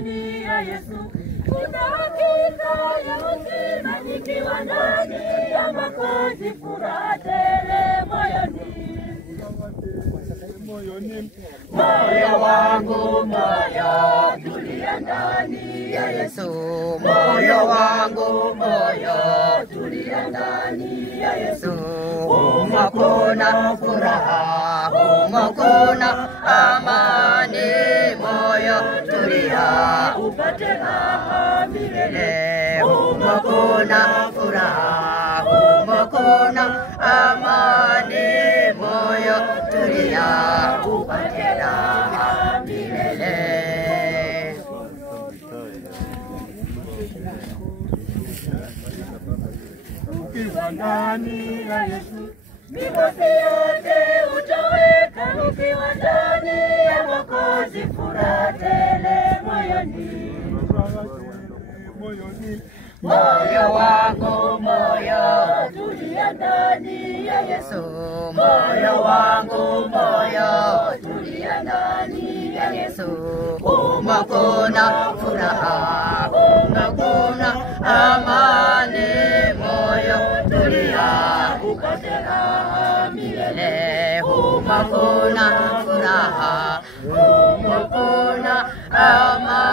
ndani ya Yesu. Kuna hakika ya uzima nikiwa ndani ya Mwokozi, furaha tele moyoni. Moyo wangu moyo, tulia ndani ya Yesu. Moyo wangu moyo, tulia ndani ya Yesu. Humo kuna furaha, humo kuna amani. Moyo tulia upate raha milele. Humo kuna furaha, humo kuna amani. Moyo tulia upate raha milele. Ukiwa ndani ya Yesu, mikosi yote hutoweka. Ukiwa ndani ya Mwokozi, furaha tele moyoni. Moyo wangu moyo, tulia ndani ya Yesu. Moyo wangu moyo, tulia ndani ya Yesu. Humo kuna furaha, humo kuna amani. Moyo tulia upate raha milele. Humo kuna furaha, humo kuna amani.